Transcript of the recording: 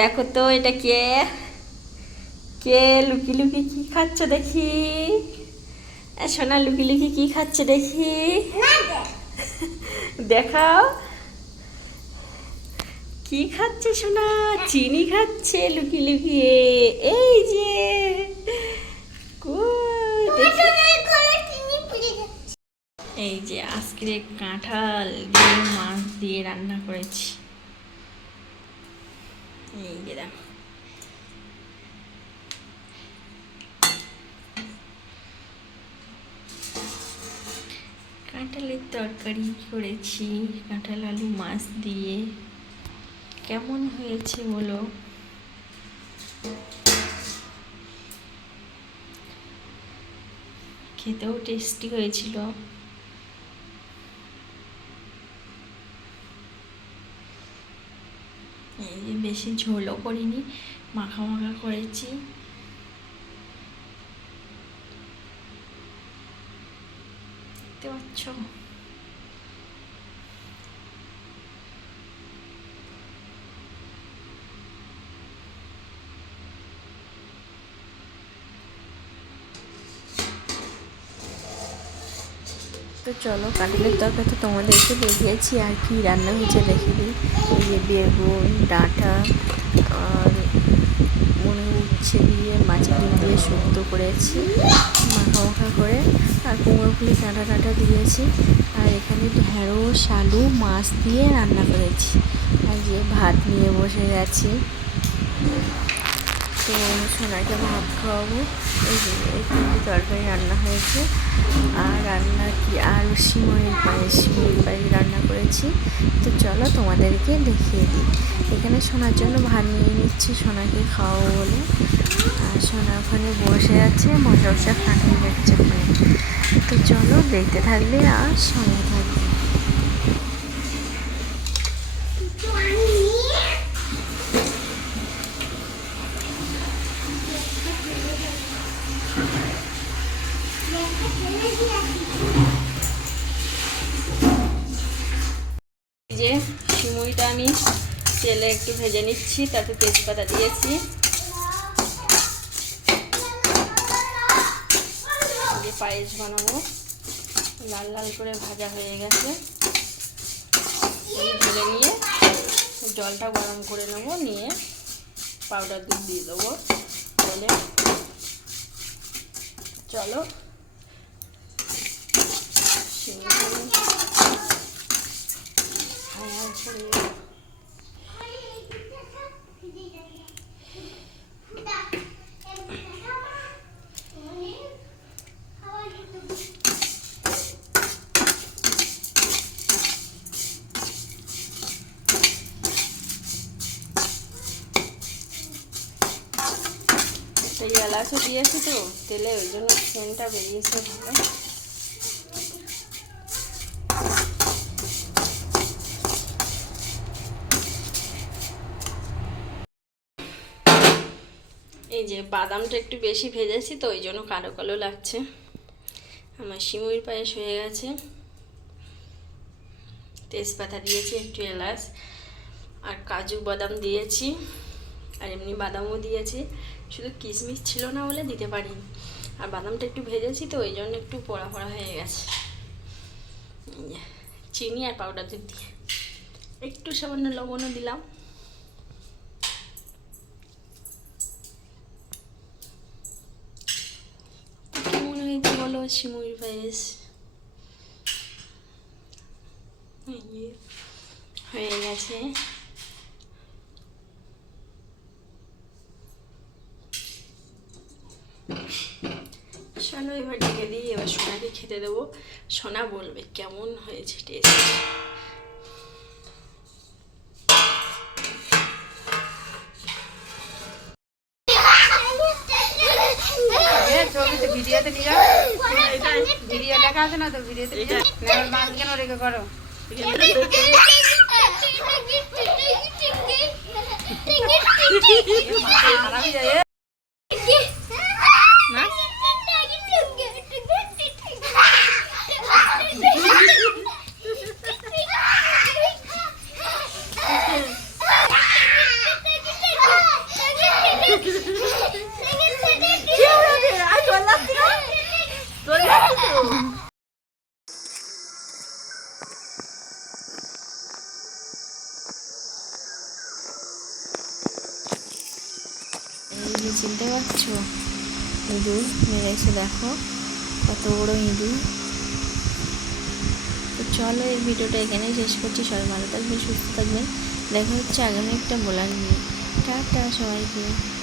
দেখো তো এটা কে? কে লুকি লুকি কি খাচ্ছে দেখি? সোনা লুকি লুকি কি খাচ্ছে দেখি? দেখাও। কি খাচ্ছে সোনা? চিনি খাচ্ছে লুকি লুকিয়ে এই যে। এই যে আজকে কাঁঠাল দিয়ে মাছ দিয়ে রান্না করেছি। এই যে কাঁঠালের তরকারি করেছি, কাঁঠাল আলু মাছ দিয়ে। কেমন হয়েছে বলো? খেতেও টেস্টি হয়েছিল এই যে বেশি ঝোলও করিনি মাখা মাখা করেছি। দেখতে পাচ্ছ? তো চলো কাঁঠালের তরকারি তো তোমাদেরকে দেখিয়েছি আর কি রান্না হয়েছে, দেখে দিই। এই যে বেগুন, ডাঁটা আর মনে উচ্ছে দিয়ে মাছের ডিম দিয়ে শুক্তো করেছি, মাখা মাখা করে, আর কুমড়ো ফুলে ডাঁটা ডাঁটা দিয়েছি। আর এখানে ঢেঁড়স, আলু, মাছ দিয়ে রান্না করেছি। আর যে ভাত নিয়ে বসে গেছি তো সোনাকে ভাত খাওয়াবো। এই যে, এই তরকারি রান্না হয়েছে। আর রান্না কি? আর সিময়ের পায়েস সিময়ের পায়েস রান্না করেছি। তো চলো তোমাদেরকে দেখিয়ে দিই। এখানে সোনার জন্য ভাত নিয়ে নিচ্ছি, সোনাকে খাওয়াবো বলে। আর সোনা ওখানে বসে আছে, মশা মশা কাঁঠাল দেখছে তো চলো দেখতে থাকলে আর সঙ্গে থাকবে এই যে সিমুইটা আমি তেলে একটু ভেজে নিচ্ছি, তাতে তেজপাতা দিয়েছি। যে পায়েস বানাবো। লাল লাল করে ভাজা হয়ে গেছে। ঢেলে নিয়ে জলটা গরম করে নেব, নিয়ে পাউডার দুধ দিয়ে দেবো। বলে চলো। সেই এলাচও দিয়েছি তো তেলে ওই জন্য সেন্টটা বেরিয়েছে ভালো। এই যে বাদামটা একটু বেশি ভেজেছি তো, ওই জন্য কালো কালো লাগছে। আমার সিমুইর পায়েস হয়ে গেছে। তেজপাতা দিয়েছি একটু এলাচ, আর কাজু বাদাম দিয়েছি, আর এমনি বাদামও দিয়েছি। শুধু কিশমিশ ছিল না বলে দিতে পারিনি। আর বাদামটা একটু ভেজেছি তো, ওই জন্য একটু পোড়া পোড়া হয়ে গেছে। চিনি আর পাউডার দুধ দিয়ে। একটু সামান্য লবণও দিলাম কেমন এই যে, হয়ে গেছে চলো এবার ঢেকে দিই এবার সোনাকে খেতে দেবো সোনা বলবে কেমন হয়েছে টেস্ট ছবিতে ভিডিওতে নিয়ে ভিডিও দেখা আছে না তো ভিডিওতে মাছ কেন রেখে করো? হারামি যায় চিনতে পারছ? ইঁদুর, মেরে এসে দেখো। কত বড় ইঁদুর। তো চলো এই ভিডিওটা এখানেই শেষ করছি। সবাই ভালো থাকবেন, সুস্থ থাকবেন। দেখা হচ্ছে আগামী একটা বলার নিয়ে। টাটা সবাইকে।